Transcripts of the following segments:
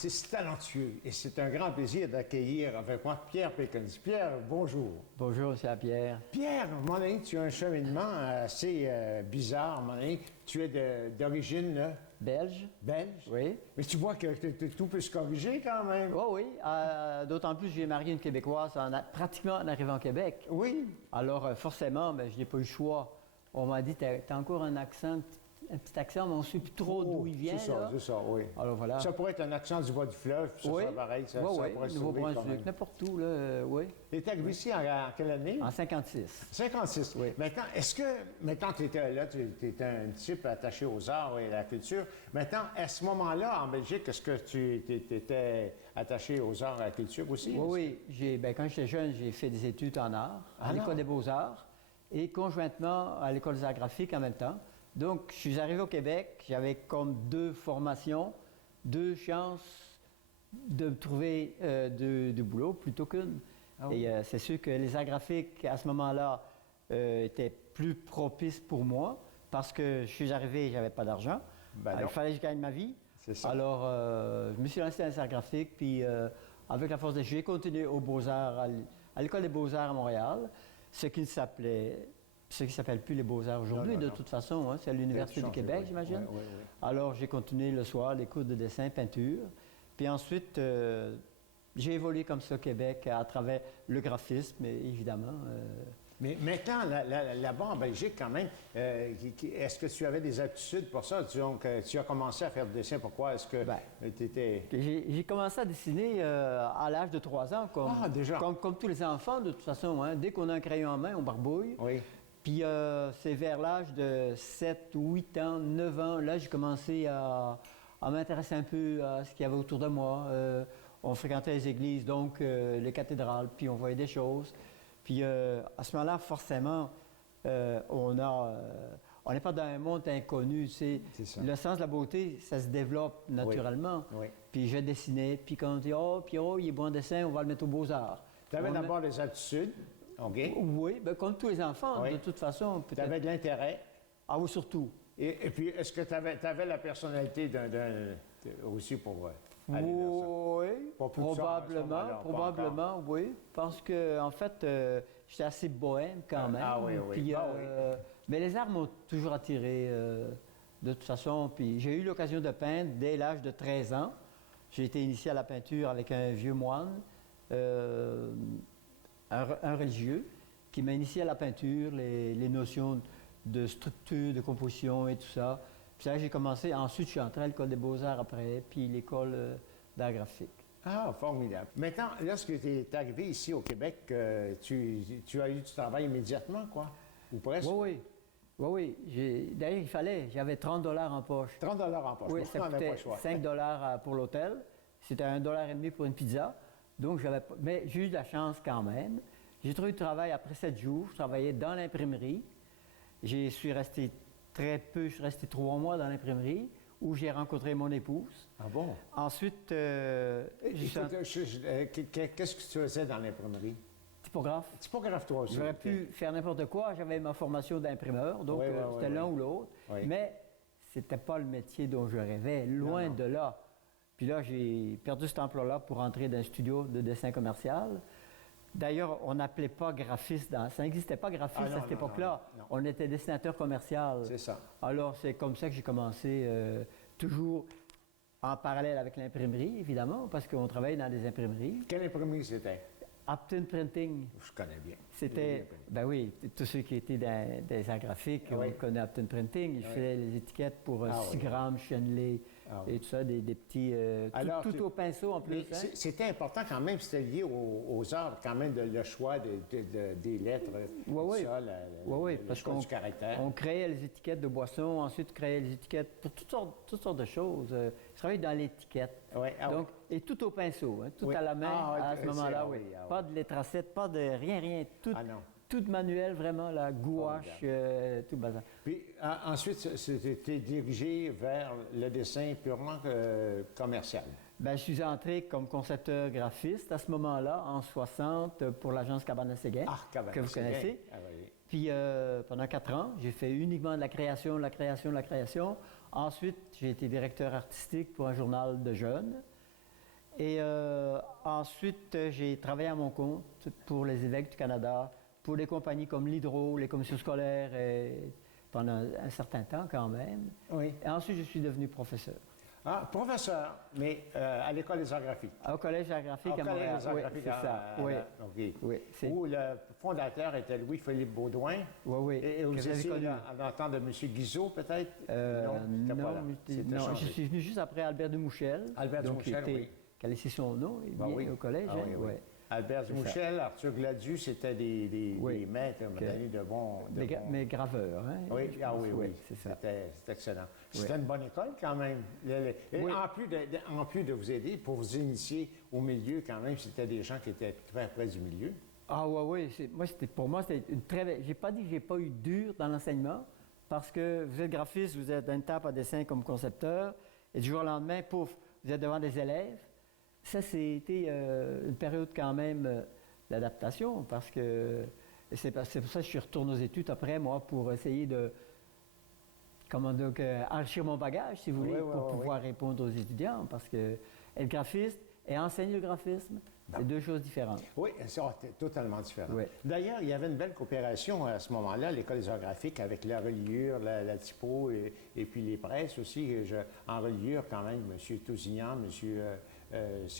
artiste talentueux et c'est un grand plaisir d'accueillir avec moi Pierre Péconis. Pierre, bonjour. Bonjour, c'est Pierre. Pierre, à un moment donné, tu as un cheminement assez bizarre. À un moment donné, tu es d'origine Belge. belge. Oui. Mais tu vois que tout peut se corriger quand même. Oh oui, d'autant plus j'ai marié une Québécoise pratiquement en arrivant au Québec. Oui. Alors forcément, je n'ai pas eu le choix. On m'a dit, t'as encore un accent, un petit accent, mais on ne sait plus trop d'où il vient. C'est ça, oui. Alors voilà. Ça pourrait être un accent du bas du fleuve, puis ça oui. serait pareil. Ça pourrait se trouver Nouveau-Brunswick, n'importe où, là, oui. Et tu arrivé ici en quelle année? En 56. 56. Oui. Maintenant, maintenant tu étais là, tu étais un type attaché aux arts et à la culture. Maintenant, à ce moment-là, en Belgique, est-ce que tu étais attaché aux arts et à la culture aussi? Oui. Quand j'étais jeune, j'ai fait des études en art, à l'École des beaux-arts, et conjointement à l'École des arts graphiques en même temps. Donc, je suis arrivé au Québec, j'avais comme deux formations, deux chances de trouver du boulot plutôt qu'une. Ah oui. Et c'est sûr que les arts graphiques, à ce moment-là, étaient plus propices pour moi parce que je suis arrivé et je n'avais pas d'argent. Il fallait que je gagne ma vie. C'est ça. Alors, je me suis lancé dans les arts graphiques, puis avec la force des choses, j'ai continué aux Beaux-Arts, à l'École des Beaux-Arts à Montréal, ce qui s'appelle plus les Beaux-Arts aujourd'hui, de toute façon, hein, c'est à l'Université du Québec, j'imagine. Oui. Alors, j'ai continué le soir les cours de dessin, peinture. Puis ensuite, j'ai évolué comme ça au Québec à travers le graphisme, évidemment. Mais maintenant, là-bas en Belgique, quand même, est-ce que tu avais des aptitudes pour ça? Donc, tu as commencé à faire du dessin. Pourquoi? Est-ce que tu étais... J'ai commencé à dessiner à l'âge de 3 ans, comme tous les enfants, de toute façon. Hein. Dès qu'on a un crayon en main, on barbouille. Oui. Puis c'est vers l'âge de 7, 8 ans, 9 ans, là, j'ai commencé à m'intéresser un peu à ce qu'il y avait autour de moi. On fréquentait les églises, donc les cathédrales, puis on voyait des choses. Puis à ce moment-là, forcément, on n'est pas dans un monde inconnu. Le sens de la beauté, ça se développe naturellement. Oui. Puis je dessinais, puis quand on dit « Oh, Pierrot, il est bon en dessin, on va le mettre aux Beaux-Arts ». Tu avais d'abord des aptitudes. Okay. Oui, comme tous les enfants, de toute façon. Tu avais de l'intérêt. Ah oui, surtout. Et puis, est-ce que tu avais la personnalité aussi pour aller vers ça? Oui, probablement, oui. Parce que, en fait, j'étais assez bohème quand même. Ah oui. Puis, mais les arts m'ont toujours attiré, de toute façon. Puis, j'ai eu l'occasion de peindre dès l'âge de 13 ans. J'ai été initié à la peinture avec un vieux moine. Un religieux qui m'a initié à la peinture, les notions de structure, de composition et tout ça. Puis là, j'ai commencé. Ensuite, je suis entré à l'École des Beaux-Arts après, puis l'École d'art graphique. Ah, formidable. Maintenant, lorsque tu es arrivé ici au Québec, tu as eu du travail immédiatement, quoi? Ou presque? Oui. D'ailleurs, il fallait. J'avais 30 $ en poche. 30 $ en poche. Oui, ça coûtait 5 $ pour l'hôtel. C'était 1,5 $ pour une pizza. Donc, mais j'ai eu de la chance quand même. J'ai trouvé du travail après 7 jours. Je travaillais dans l'imprimerie. Je suis resté très peu, je suis resté 3 mois dans l'imprimerie où j'ai rencontré mon épouse. Ah bon? Ensuite, qu'est-ce que tu faisais dans l'imprimerie? Typographe. Typographe, toi aussi. J'aurais pu faire n'importe quoi. J'avais ma formation d'imprimeur, donc c'était l'un ou l'autre. Oui. Mais c'était pas le métier dont je rêvais, loin de là. Puis là, j'ai perdu cet emploi-là pour entrer dans un studio de dessin commercial. D'ailleurs, on n'appelait pas graphiste, ça n'existait pas graphiste à cette époque-là. On était dessinateur commercial. C'est ça. Alors, c'est comme ça que j'ai commencé, toujours en parallèle avec l'imprimerie, évidemment, parce qu'on travaillait dans des imprimeries. Quelle imprimerie c'était? Upton Printing. Je connais bien. C'était, oui, tous ceux qui étaient dans des arts graphiques, on connaît Upton Printing. Ils faisaient les étiquettes pour 6 grammes, Chenley, et tout ça, des petits... tout au pinceau en plus. Hein? C'était important quand même, c'était lié aux arts, quand même, le choix des lettres, parce du caractère. On créait les étiquettes de boissons, ensuite on créait les étiquettes pour toutes sortes de choses. Je travaillais dans l'étiquette. Et tout au pinceau, hein, tout à la main à ce moment-là, Pas de lettracette, pas de rien, tout manuel, vraiment, la gouache, tout bazar. Puis ensuite, tu t'es dirigé vers le dessin purement commercial. Je suis entré comme concepteur graphiste à ce moment-là, en 60, pour l'agence Cabana-Séguin, que vous connaissez. Puis pendant 4 ans, j'ai fait uniquement de la création. Ensuite, j'ai été directeur artistique pour un journal de jeunes. Et ensuite, j'ai travaillé à mon compte pour les évêques du Canada, pour des compagnies comme l'Hydro, les commissions scolaires, et pendant un certain temps quand même. Oui. Et ensuite, je suis devenu professeur. Ah, professeur, mais à l'École des arts graphiques. Au Collège géographique à Montréal. Des arts Oui, graphiques c'est ça. Oui. OK. Oui, Où le fondateur était Louis-Philippe Baudouin. Oui, oui. Et vous que vous avez étiez connu. à l'entente de M. Guizot, peut-être? C'était pas là. C'était non, je changé. suis venu juste après Albert Dumouchel. Albert donc, Dumouchel, qui était- oui. qui a laissé son nom Ben bien, oui. au collège. Ah oui, oui. ouais. Albert C'est Dumouchel, Arthur Gladius, c'était des Oui. maîtres, on m'a donné de bons... Mais graveurs, hein? Oui, je ah pense. oui, oui. C'est ça. C'était excellent. C'était une bonne école quand même. Et Oui. en plus de vous aider, pour vous initier au milieu quand même, c'était des gens qui étaient très près du milieu. Ah oui, oui. Pour moi, c'était une très belle... J'ai pas dit que j'ai pas eu dur dans l'enseignement, parce que vous êtes graphiste, vous êtes d'une table à dessin comme concepteur, et du jour au lendemain, pouf, vous êtes devant des élèves. Ça, c'était une période quand même d'adaptation, parce que c'est pour ça que je suis retourné aux études après, moi, pour essayer de enrichir mon bagage, si vous voulez, pour pouvoir répondre aux étudiants, parce que être graphiste et enseigner le graphisme, c'est deux choses différentes. Oui, c'est totalement différent. Oui. D'ailleurs, il y avait une belle coopération à ce moment-là, à l'École des arts graphiques, avec la reliure, la typo et puis les presses aussi. En reliure, quand même, M. Tousignan, M.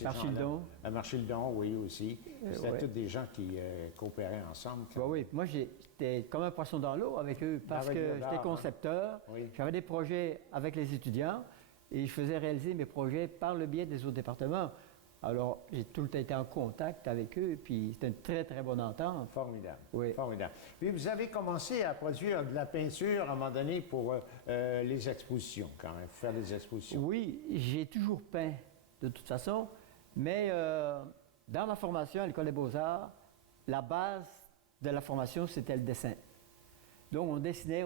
Marchildon. Marchildon, oui, aussi. C'était ouais. tous des gens qui coopéraient ensemble. Oui, oui. Moi, j'étais comme un poisson dans l'eau avec eux, parce Avec que le j'étais art, concepteur, Oui. j'avais des projets avec les étudiants, et je faisais réaliser mes projets par le biais des autres départements. Alors, j'ai tout le temps été en contact avec eux, et puis c'était une très, très bonne entente. Formidable. Oui. Formidable. Puis vous avez commencé à produire de la peinture à un moment donné pour les expositions, quand même, faire des expositions. Oui, j'ai toujours peint, de toute façon, mais dans ma formation à l'École des beaux-arts, la base de la formation, c'était le dessin. Donc, on dessinait,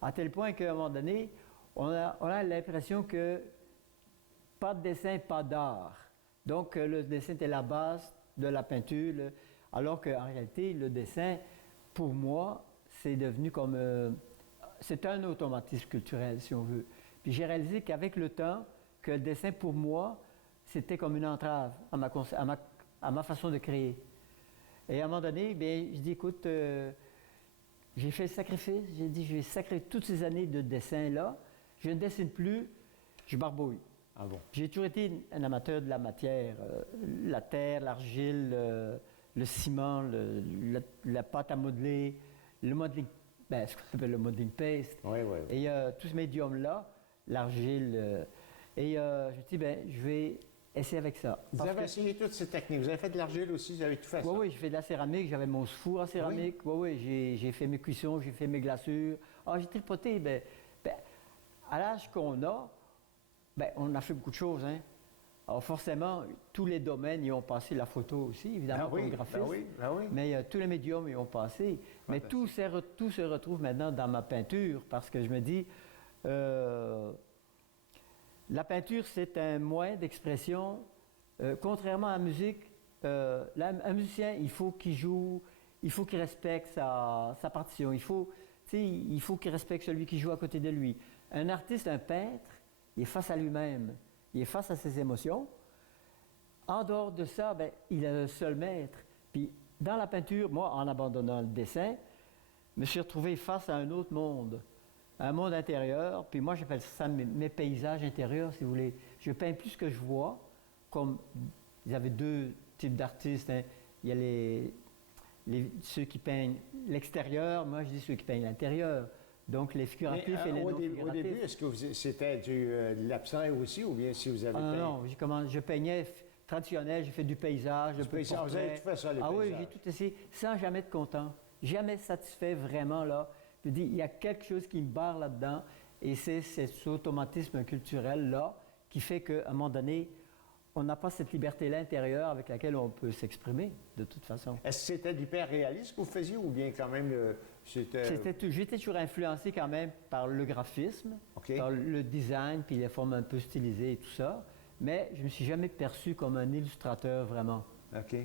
à tel point qu'à un moment donné, on a l'impression que pas de dessin, pas d'art. Donc, le dessin était la base de la peinture, alors qu'en réalité, le dessin, pour moi, c'est devenu comme... c'est un automatisme culturel, si on veut. Puis j'ai réalisé qu'avec le temps, que le dessin, pour moi, c'était comme une entrave à ma façon de créer. Et à un moment donné, bien, je dis, écoute, j'ai fait le sacrifice. J'ai dit, je vais sacrifier toutes ces années de dessin-là. Je ne dessine plus, je barbouille. Ah bon? J'ai toujours été un amateur de la matière, la terre, l'argile, le ciment, la pâte à modeler, le modeling, ce qu'on appelle le modeling paste. Oui, oui, oui. Et tous ces médiums-là, l'argile. Et je me suis dit, je vais essayer avec ça. Vous avez essayé toutes ces techniques. Vous avez fait de l'argile aussi, vous avez tout fait ça? Oui, oui, j'ai fait de la céramique, j'avais mon four en céramique. Oui, oui, j'ai fait mes cuissons, j'ai fait mes glaçures. Ah, j'ai tripoté. À l'âge qu'on a, on a fait beaucoup de choses, hein. Alors forcément, tous les domaines y ont passé, la photo aussi, évidemment, comme graphiste. Mais tous les médiums y ont passé. Mais tout se retrouve maintenant dans ma peinture, parce que je me dis, la peinture, c'est un moyen d'expression. Contrairement à la musique, un musicien, il faut qu'il joue, il faut qu'il respecte sa partition, il faut qu'il respecte celui qui joue à côté de lui. Un artiste, un peintre, il est face à lui-même, il est face à ses émotions. En dehors de ça, il est le seul maître. Puis dans la peinture, moi, en abandonnant le dessin, je me suis retrouvé face à un autre monde, un monde intérieur. Puis moi, j'appelle ça mes paysages intérieurs, si vous voulez. Je peins plus ce que je vois, comme il y avait deux types d'artistes, hein. Il y a ceux qui peignent l'extérieur, moi je dis ceux qui peignent l'intérieur. Donc les figuratifs et les non-figuratifs. Au début, est-ce que c'était de l'abstrait aussi, ou bien si vous avez peint? Non, je peignais traditionnel, j'ai fait du paysage, du paysage. Vous avez tout fait ça, les paysages? Oui, j'ai tout essayé, sans jamais être content, jamais satisfait vraiment là. Je dis, il y a quelque chose qui me barre là-dedans, et c'est cet automatisme culturel-là qui fait qu'à un moment donné, on n'a pas cette liberté-là intérieure avec laquelle on peut s'exprimer, de toute façon. Est-ce que c'était d'hyper-réalisme que vous faisiez, ou bien quand même J'étais toujours influencé quand même par le graphisme, par le design, puis les formes un peu stylisées et tout ça, mais je ne me suis jamais perçu comme un illustrateur vraiment. OK?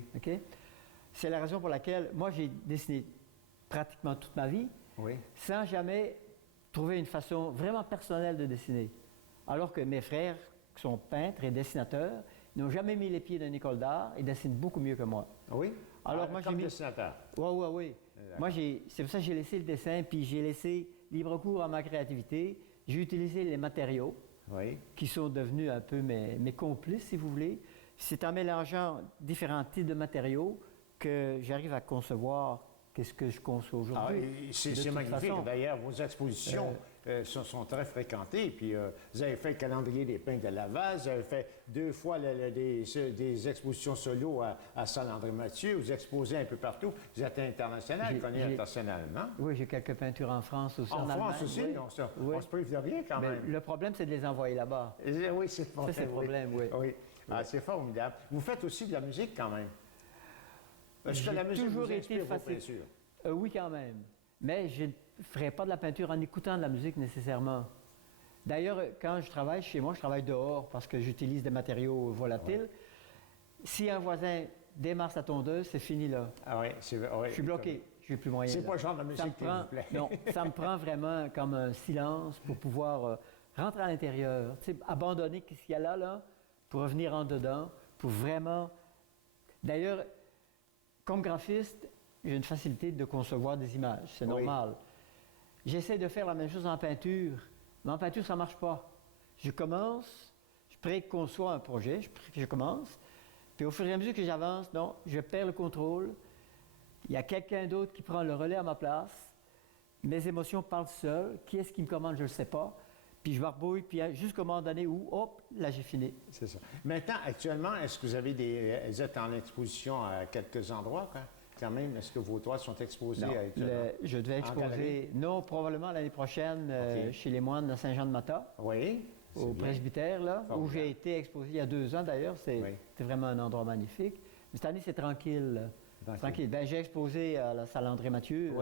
C'est la raison pour laquelle moi j'ai dessiné pratiquement toute ma vie, sans jamais trouver une façon vraiment personnelle de dessiner. Alors que mes frères, qui sont peintres et dessinateurs, Ils n'ont jamais mis les pieds dans une école d'art. Ils dessinent beaucoup mieux que moi. Oui? Alors, moi, j'ai comme mis... dessinateur. Oui. Moi, c'est pour ça que j'ai laissé le dessin, puis j'ai laissé libre cours à ma créativité. J'ai utilisé les matériaux Oui. qui sont devenus un peu mes complices, si vous voulez. C'est en mélangeant différents types de matériaux que j'arrive à concevoir qu'est-ce que je conçois Ah, aujourd'hui. c'est magnifique. D'ailleurs, vos expositions sont très fréquentées. Puis, vous avez fait le calendrier des peintres de Laval, vous avez fait 2 fois des expositions solo à Saint-André-Mathieu, vous exposez un peu partout. Vous êtes international, connu internationalement. Oui, j'ai quelques peintures en France aussi. En France Allemagne, aussi, oui. on se prive de rien quand même. Le problème, c'est de les envoyer là-bas. Oui, c'est le problème. Ça, c'est le problème, oui. Ah, c'est formidable. Vous faites aussi de la musique quand même. Est-ce que J'ai la musique toujours vous été inspire vos facile. peintures? Oui, quand même. Mais je ne ferai pas de la peinture en écoutant de la musique nécessairement. D'ailleurs, quand je travaille chez moi, je travaille dehors parce que j'utilise des matériaux volatiles. Si un voisin démarre sa tondeuse, c'est fini là. Ah oui, c'est vrai. Je suis bloqué. Je n'ai plus moyen. C'est là. pas le genre de musique qui vous plaît. Non, ça me prend vraiment comme un silence pour pouvoir rentrer à l'intérieur, tu sais, abandonner ce qu'il y a là, pour revenir en dedans, pour vraiment... D'ailleurs, comme graphiste, j'ai une facilité de concevoir des images, c'est normal. J'essaie de faire la même chose en peinture, mais en peinture, ça ne marche pas. Je commence, je préconçois un projet, je commence, puis au fur et à mesure que j'avance, non, je perds le contrôle. Il y a quelqu'un d'autre qui prend le relais à ma place. Mes émotions parlent seules. Qui est-ce qui me commande, je ne le sais pas. Puis je barbouille, puis jusqu'au moment donné où, hop, là, j'ai fini. C'est ça. Maintenant, actuellement, est-ce que vous avez vous êtes en exposition à quelques endroits, quand même? Est-ce que vos toiles sont exposées Non, actuellement? je devais exposer, non, probablement l'année prochaine, chez les moines de Saint-Jean-de-Mata, Oui. au presbytère, là, où j'ai été exposé il y a 2 ans d'ailleurs. C'était vraiment un endroit magnifique. Mais cette année, c'est tranquille. Tranquille. Ben, j'ai exposé à la salle André-Mathieu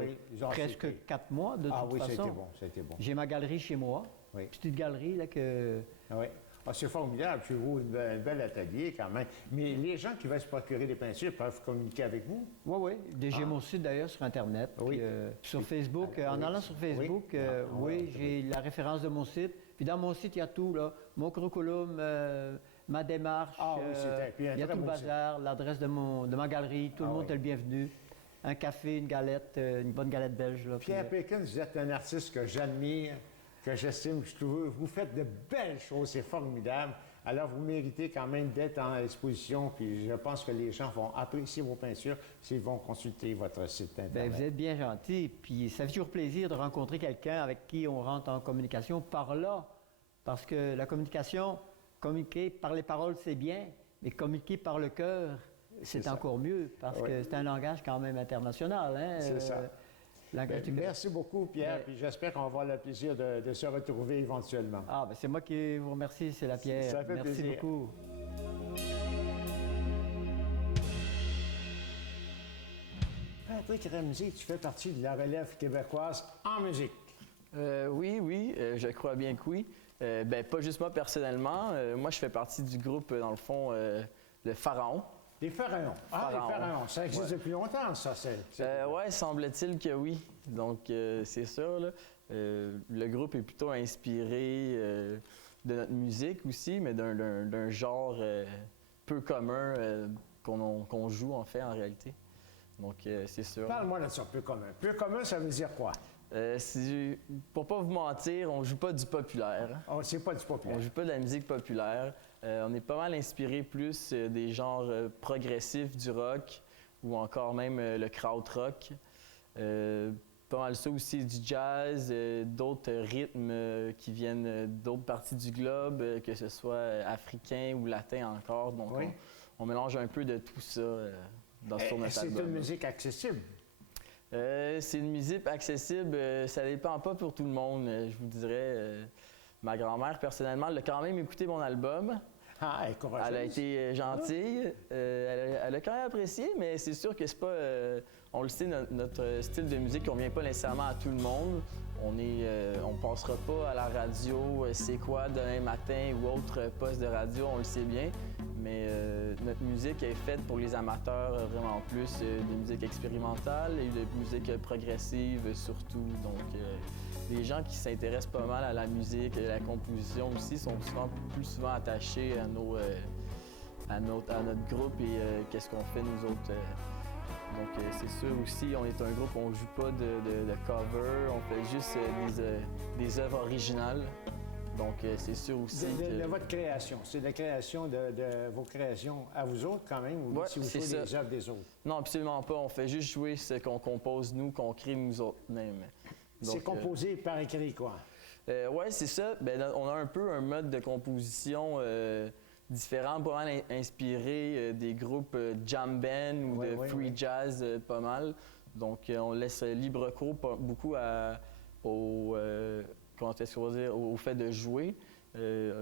presque 4 mois, de toute façon. Ah oui, c'était bon. J'ai ma galerie chez moi. Oui. Petite galerie là, que... Oui. Ah, c'est formidable. Chez vous, un bel atelier quand même. Mais les gens qui veulent se procurer des peintures peuvent communiquer avec vous? Oui. J'ai mon site d'ailleurs sur Internet. Oui. Puis, sur Facebook. En allant sur Facebook, j'ai la référence de mon site. Puis dans mon site, il y a tout, là. Mon curriculum, ma démarche. Il y a tout le bazar, l'adresse de ma galerie. Tout le monde est le bienvenu. Un café, une galette, une bonne galette belge. Là, Pierre Pékin, vous êtes un artiste que j'admire, que j'estime, je trouve. Vous faites de belles choses, c'est formidable. Alors, vous méritez quand même d'être en exposition, puis je pense que les gens vont apprécier vos peintures s'ils vont consulter votre site Internet. Bien, vous êtes bien gentil, puis ça fait toujours plaisir de rencontrer quelqu'un avec qui on rentre en communication par là, parce que la communication, communiquer par les paroles, c'est bien, mais communiquer par le cœur, c'est encore mieux, parce que c'est un langage quand même international. Hein? C'est ça. Merci beaucoup, Pierre, puis j'espère qu'on va avoir le plaisir de se retrouver éventuellement. Ah, bien, c'est moi qui vous remercie, c'est la Pierre. Ça fait Merci plaisir. beaucoup. Patrick Ramsey, tu fais partie de la relève québécoise en musique. Oui, je crois bien que oui. Pas juste moi personnellement. Moi, je fais partie du groupe, dans le fond, le Pharaon. Les Pharaons. Ah, les Pharaons. Ça existe depuis longtemps, ça. Oui, semble-t-il que oui. Donc, c'est sûr. Là. Le groupe est plutôt inspiré de notre musique aussi, mais d'un genre peu commun qu'on joue, en fait, en réalité. Donc, c'est sûr. Parle-moi de ça, peu commun. Peu commun, ça veut dire quoi? Pour pas vous mentir, on joue pas du populaire. Oh, c'est pas du populaire. On joue pas de la musique populaire. On est pas mal inspiré plus des genres progressifs du rock ou encore même le krautrock. Pas mal ça aussi du jazz, d'autres rythmes qui viennent d'autres parties du globe, que ce soit africain ou latin encore. Donc on mélange un peu de tout ça dans ce tour notre album. C'est une musique accessible? C'est une musique accessible, ça dépend pas pour tout le monde, je vous dirais. Ma grand-mère, personnellement, elle a quand même écouté mon album. Ah, elle est courageuse. Elle a été gentille. Elle a quand même apprécié, mais c'est sûr que c'est pas... on le sait, notre style de musique, on vient pas nécessairement à tout le monde. On passera pas à la radio C'est quoi demain matin ou autre poste de radio, on le sait bien. Mais notre musique est faite pour les amateurs vraiment plus de musique expérimentale et de musique progressive surtout. Donc, les gens qui s'intéressent pas mal à la musique et à la composition aussi sont plus souvent attachés à notre groupe et qu'est-ce qu'on fait nous autres. Donc c'est sûr aussi, on est un groupe, on joue pas de cover, on fait juste des œuvres originales. Donc c'est sûr aussi de votre création, c'est la création de vos créations à vous autres quand même, ou si vous jouez des œuvres des autres? Non, absolument pas. On fait juste jouer ce qu'on compose nous, qu'on crée nous autres mêmes. C'est composé par écrit, quoi? Oui, c'est ça. Ben, on a un peu un mode de composition différent, pas mal inspiré des groupes jam band ou de free jazz, pas mal. Donc on laisse libre cours beaucoup au fait de jouer.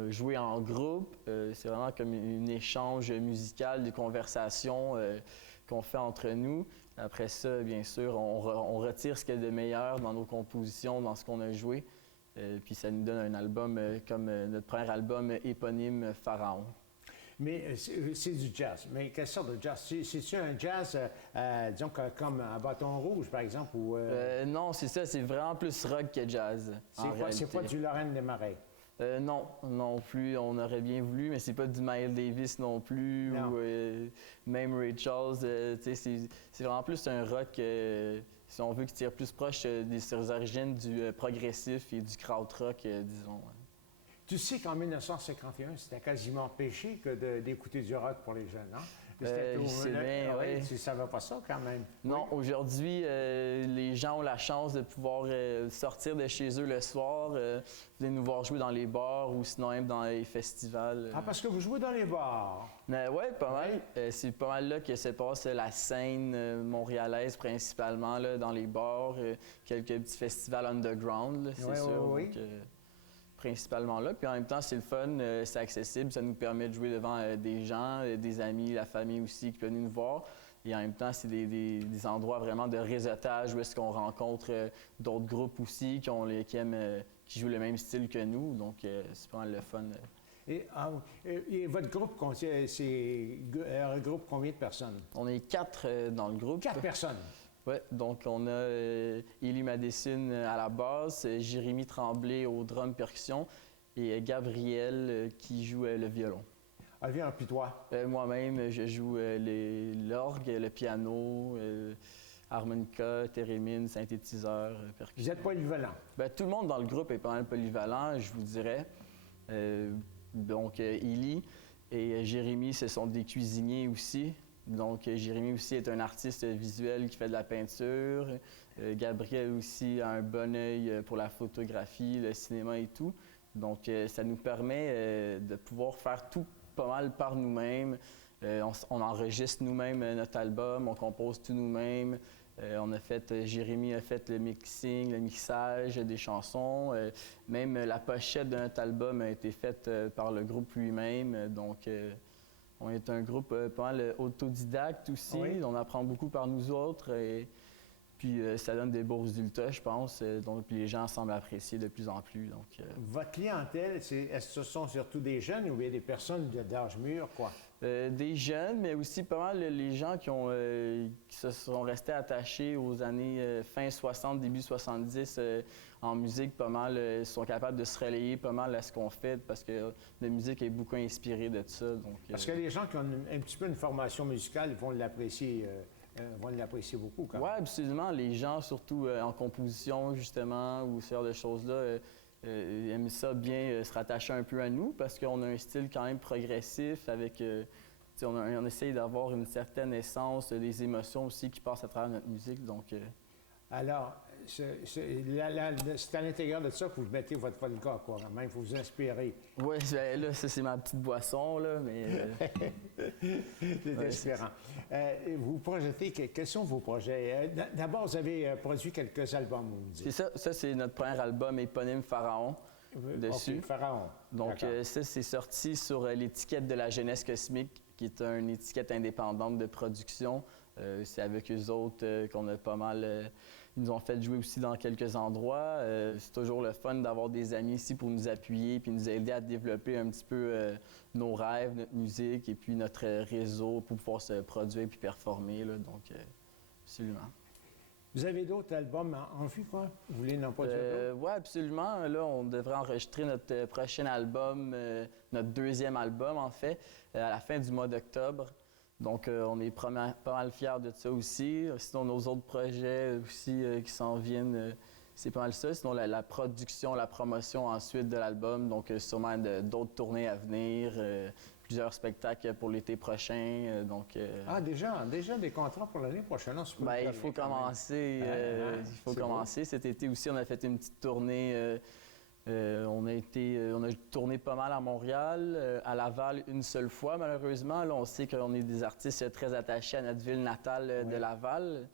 Jouer en groupe, c'est vraiment comme un échange musical, des conversations qu'on fait entre nous. Après ça, bien sûr, on retire ce qu'il y a de meilleur dans nos compositions, dans ce qu'on a joué. Puis ça nous donne un album comme notre premier album éponyme, Pharaon. Mais c'est du jazz. Mais quelle sorte de jazz? C'est-tu un jazz, disons, comme un bâton rouge, par exemple? Ou, non, c'est ça. C'est vraiment plus rock que jazz. C'est pas du Lorraine Desmarais? Non plus. On aurait bien voulu, mais c'est pas du Miles Davis non plus. Non. Ou même Ray Charles. C'est vraiment plus un rock, si on veut, qui tire plus proche des origines du progressif et du krautrock, disons. Tu sais qu'en 1951, c'était quasiment péché que d'écouter du rock pour les jeunes, hein? Je sais bien, oui. Tu ne savais pas ça quand même? Non, aujourd'hui, les gens ont la chance de pouvoir sortir de chez eux le soir, venir nous voir jouer dans les bars ou sinon même dans les festivals. Ah, parce que vous jouez dans les bars? Oui, pas mal. C'est pas mal là que se passe la scène montréalaise principalement, là, dans les bars, quelques petits festivals underground, c'est sûr. Oui. Donc, principalement là. Puis en même temps, c'est le fun, c'est accessible, ça nous permet de jouer devant des gens, des amis, la famille aussi qui peuvent venir nous voir. Et en même temps, c'est des endroits vraiment de réseautage où est-ce qu'on rencontre d'autres groupes aussi qui jouent le même style que nous. Donc, c'est pas mal le fun. Et votre groupe, regroupe combien de personnes? On est 4 dans le groupe. 4 personnes? Oui, donc on a Élie Madessine à la basse, Jérémy Tremblay au drum percussion et Gabriel qui joue le violon. Viens, puis toi? Moi-même, je joue l'orgue, le piano, harmonica, thérémine, synthétiseur, percussion. Vous êtes polyvalent? Tout le monde dans le groupe est pas mal polyvalent, je vous dirais. Donc Élie et Jérémy, ce sont des cuisiniers aussi. Donc, Jérémy aussi est un artiste visuel qui fait de la peinture. Gabriel aussi a un bon œil pour la photographie, le cinéma et tout. Donc, ça nous permet de pouvoir faire tout pas mal par nous-mêmes. On enregistre nous-mêmes notre album, on compose tout nous-mêmes. Jérémy a fait le mixing, le mixage des chansons. Même la pochette de notre album a été faite par le groupe lui-même. Donc, on est un groupe pas mal autodidacte aussi. Oui. On apprend beaucoup par nous autres. Et puis, ça donne des beaux résultats, je pense. Puis les gens semblent apprécier de plus en plus. Donc, Votre clientèle, est-ce que ce sont surtout des jeunes ou bien des personnes d'âge mûr, quoi? Des jeunes, mais aussi pas mal les gens qui se sont restés attachés aux années fin 60, début 70 en musique, pas mal, sont capables de se relayer pas mal à ce qu'on fait parce que la musique est beaucoup inspirée de ça. Donc, parce que les gens qui ont un petit peu une formation musicale vont l'apprécier beaucoup. Oui, absolument. Les gens, surtout en composition, justement, ou ce genre de choses-là, aiment ça bien se rattacher un peu à nous parce qu'on a un style quand même progressif avec... on essaye d'avoir une certaine essence, des émotions aussi qui passent à travers notre musique. Donc, Alors, c'est à l'intérieur de ça que vous mettez votre vodka, quoi. Même, il faut vous inspirer. Oui, là, ça, c'est ma petite boisson, là, mais... C'est inspirant. Vous projetez, quels sont vos projets? D'abord, vous avez produit quelques albums, vous me dites. C'est ça. Ça, c'est notre premier album éponyme Pharaon, dessus. OK, Pharaon. Donc, ça, c'est sorti sur l'étiquette de la Jeunesse Cosmique, qui est une étiquette indépendante de production. C'est avec eux autres qu'on a pas mal... ils nous ont fait jouer aussi dans quelques endroits. C'est toujours le fun d'avoir des amis ici pour nous appuyer puis nous aider à développer un petit peu nos rêves, notre musique et puis notre réseau pour pouvoir se produire puis performer. Là. Donc, absolument. Vous avez d'autres albums en vue, quoi? Vous voulez n'en produire d'autres? Oui, absolument. Là, on devrait enregistrer notre prochain album, notre deuxième album, en fait, à la fin du mois d'octobre. Donc, on est pas mal fiers de ça aussi. Sinon, nos autres projets aussi qui s'en viennent, c'est pas mal ça. Sinon, la production, la promotion ensuite de l'album. Donc, sûrement d'autres tournées à venir, plusieurs spectacles pour l'été prochain. Ah, déjà des contrats pour l'année prochaine? Bien, il faut commencer. Il faut commencer. Cet été aussi, on a fait une petite tournée. On a tourné pas mal à Montréal, à Laval une seule fois malheureusement. Là, on sait qu'on est des artistes très attachés à notre ville natale de Laval.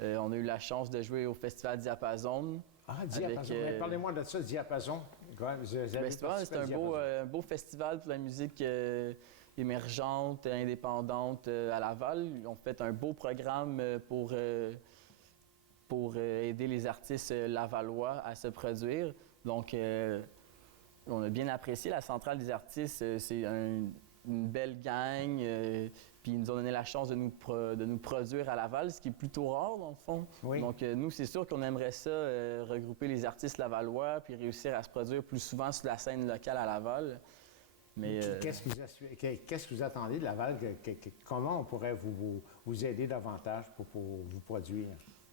On a eu la chance de jouer au Festival Diapason. Ah, Diapason. Parlez-moi de ça, Diapason. C'est un beau festival pour la musique émergente, indépendante à Laval. Ils ont fait un beau programme pour aider les artistes lavallois à se produire. Donc, on a bien apprécié. La Centrale des artistes, c'est une belle gang. Puis ils nous ont donné la chance de nous produire à Laval, ce qui est plutôt rare, dans le fond. Oui. Donc, nous, c'est sûr qu'on aimerait ça, regrouper les artistes lavallois puis réussir à se produire plus souvent sur la scène locale à Laval. Mais, qu'est-ce que vous attendez de Laval? Comment on pourrait vous aider davantage pour vous produire?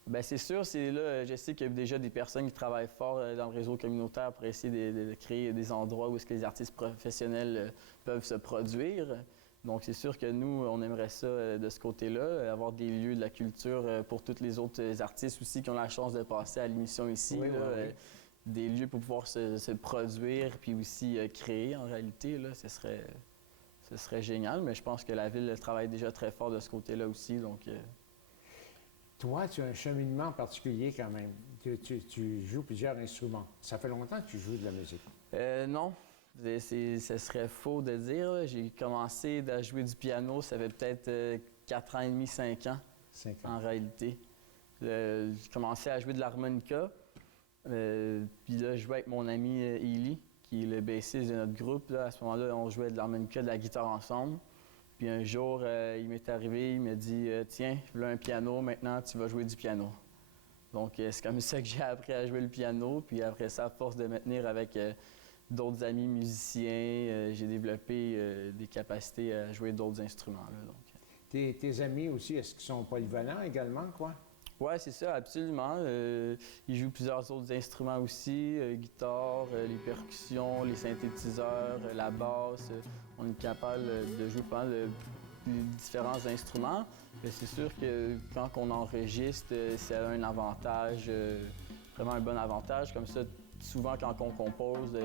Bien, c'est sûr, je sais qu'il y a déjà des personnes qui travaillent fort dans le réseau communautaire pour essayer de créer des endroits où est-ce que les artistes professionnels peuvent se produire. Donc, c'est sûr que nous, on aimerait ça de ce côté-là, avoir des lieux de la culture pour tous les autres artistes aussi qui ont la chance de passer à l'émission ici. Oui, des lieux pour pouvoir se produire puis aussi créer, en réalité, là, ce serait génial. Mais je pense que la ville travaille déjà très fort de ce côté-là aussi, donc... Toi, tu as un cheminement particulier quand même. Tu joues plusieurs instruments. Ça fait longtemps que tu joues de la musique? Non. Ce serait faux de dire. Là. J'ai commencé à jouer du piano, ça fait peut-être 4 ans et demi, 5 ans. 5 ans. En réalité. J'ai commencé à jouer de l'harmonica. Puis là, je jouais avec mon ami Ely, qui est le bassiste de notre groupe. Là. À ce moment-là, on jouait de l'harmonica, de la guitare ensemble. Puis un jour, il m'est arrivé, il m'a dit « Tiens, là un piano, maintenant tu vas jouer du piano. » Donc, c'est comme ça que j'ai appris à jouer le piano. Puis après ça, à force de me tenir avec d'autres amis musiciens, j'ai développé des capacités à jouer d'autres instruments. Là, donc. Tes amis aussi, est-ce qu'ils sont polyvalents également, quoi? Oui, c'est ça, absolument. Ils jouent plusieurs autres instruments aussi, guitare, les percussions, les synthétiseurs, la basse. On est capable de jouer pas mal de différents instruments. Mais c'est sûr que quand on enregistre, ça a un avantage, vraiment un bon avantage. Comme ça, souvent quand on compose,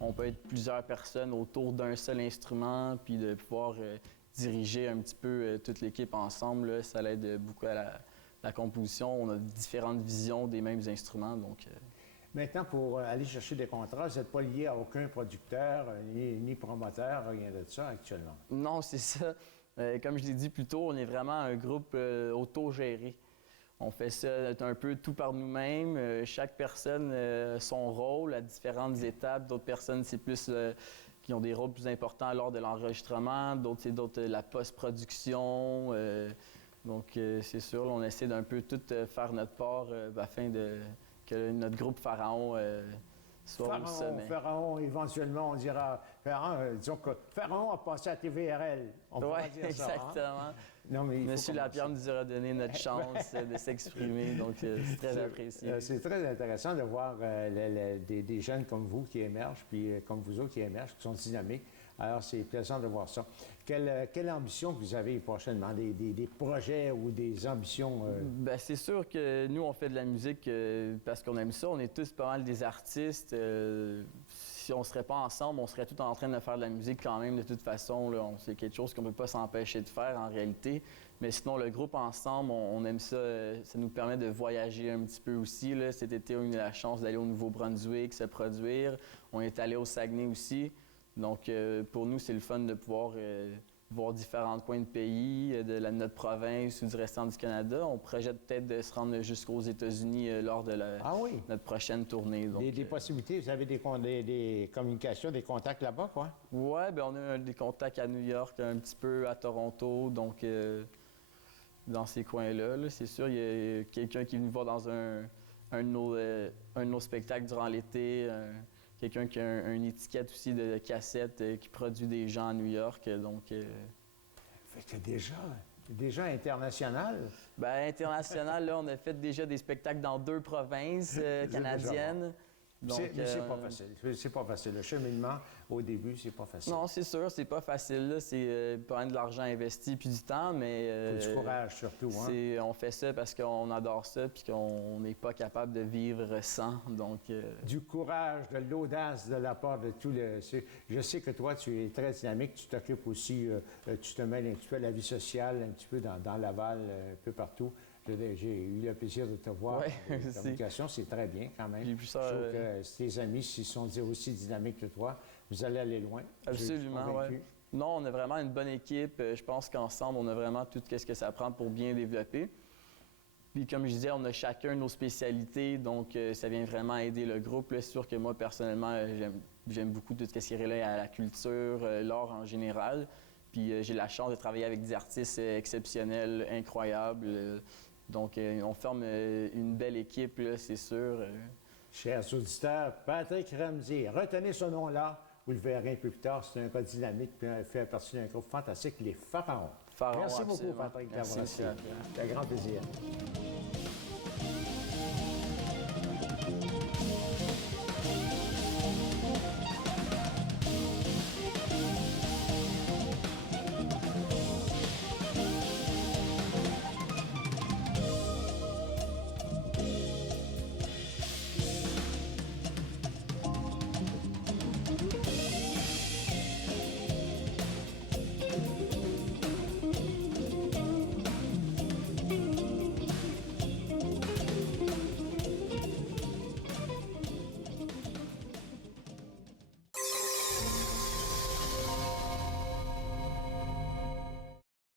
on peut être plusieurs personnes autour d'un seul instrument, puis de pouvoir diriger un petit peu toute l'équipe ensemble, là, ça l'aide beaucoup à la composition. On a différentes visions des mêmes instruments, donc... Maintenant, pour aller chercher des contrats, vous n'êtes pas lié à aucun producteur, ni promoteur, rien de ça actuellement? Non, c'est ça. Comme je l'ai dit plus tôt, on est vraiment un groupe autogéré. On fait ça un peu tout par nous-mêmes. Chaque personne a son rôle à différentes étapes. D'autres personnes, c'est plus qui ont des rôles plus importants lors de l'enregistrement. D'autres, c'est la post-production. Donc, c'est sûr, là, on essaie d'un peu tout faire notre part afin que notre groupe Pharaon soit au sommet. Pharaon, éventuellement, on dira... disons que Pharaon a passé à TVRL. On pourra dire ça. Exactement. Hein? Non, mais Monsieur Lapierre nous aura donné notre chance de s'exprimer, donc c'est très apprécié. C'est très intéressant de voir des jeunes comme vous qui émergent, puis comme vous autres qui émergent, qui sont dynamiques. Alors, c'est plaisant de voir ça. Quelle ambition que vous avez prochainement? Des projets ou des ambitions? Bien, c'est sûr que nous, on fait de la musique parce qu'on aime ça. On est tous pas mal des artistes. Si on ne serait pas ensemble, on serait tous en train de faire de la musique quand même de toute façon. C'est quelque chose qu'on ne peut pas s'empêcher de faire en réalité. Mais sinon, le groupe ensemble, on aime ça. Ça nous permet de voyager un petit peu aussi. Là. Cet été, on a eu la chance d'aller au Nouveau-Brunswick, se produire. On est allé au Saguenay aussi. Donc, pour nous, c'est le fun de pouvoir voir différents coins de pays, de notre province ou du restant du Canada. On projette peut-être de se rendre jusqu'aux États-Unis lors de notre prochaine tournée. Donc, des possibilités? Vous avez des communications, des contacts là-bas, quoi? Oui, bien, on a des contacts à New York, un petit peu à Toronto. Donc, dans ces coins-là. Là. C'est sûr, il y a quelqu'un qui est venu voir dans un de nos spectacles durant l'été, quelqu'un qui a une étiquette aussi de cassette qui produit des gens à New York. Donc, Fait que déjà international. ben, international, là, on a fait déjà des spectacles dans 2 provinces canadiennes. Donc, Mais c'est pas facile. C'est pas facile. Le cheminement, au début, c'est pas facile. non, c'est sûr, c'est pas facile. Là. C'est pas de l'argent investi puis du temps, mais Faut du courage surtout. Hein? on fait ça parce qu'on adore ça puis qu'on n'est pas capable de vivre sans. Donc, Du courage, de l'audace de la part de tous les... Je sais que toi, tu es très dynamique. Tu t'occupes aussi, tu te mêles un petit peu à la vie sociale, un petit peu dans Laval, un peu partout. J'ai eu le plaisir de te voir. Ouais, La communication, c'est très bien quand même. J'ai vu ça, Je trouve que tes amis, s'ils sont aussi dynamiques que toi, vous allez aller loin. absolument, oui. Non, on a vraiment une bonne équipe. Je pense qu'ensemble, on a vraiment tout ce que ça prend pour bien développer. Puis comme je disais, on a chacun nos spécialités, donc ça vient vraiment aider le groupe. C'est sûr que moi, personnellement, j'aime beaucoup tout ce qui est relié à la culture, l'art en général. Puis j'ai la chance de travailler avec des artistes exceptionnels, incroyables. Donc on forme une belle équipe, là, c'est sûr. Chers auditeurs, Patrick Ramsey, retenez ce nom-là. Vous le verrez un peu plus tard. C'est un gars dynamique, puis fait partie d'un groupe fantastique, les Pharaons. Pharaons, Merci beaucoup, absolument. Patrick, d'avoir Merci, été. C'est un grand plaisir.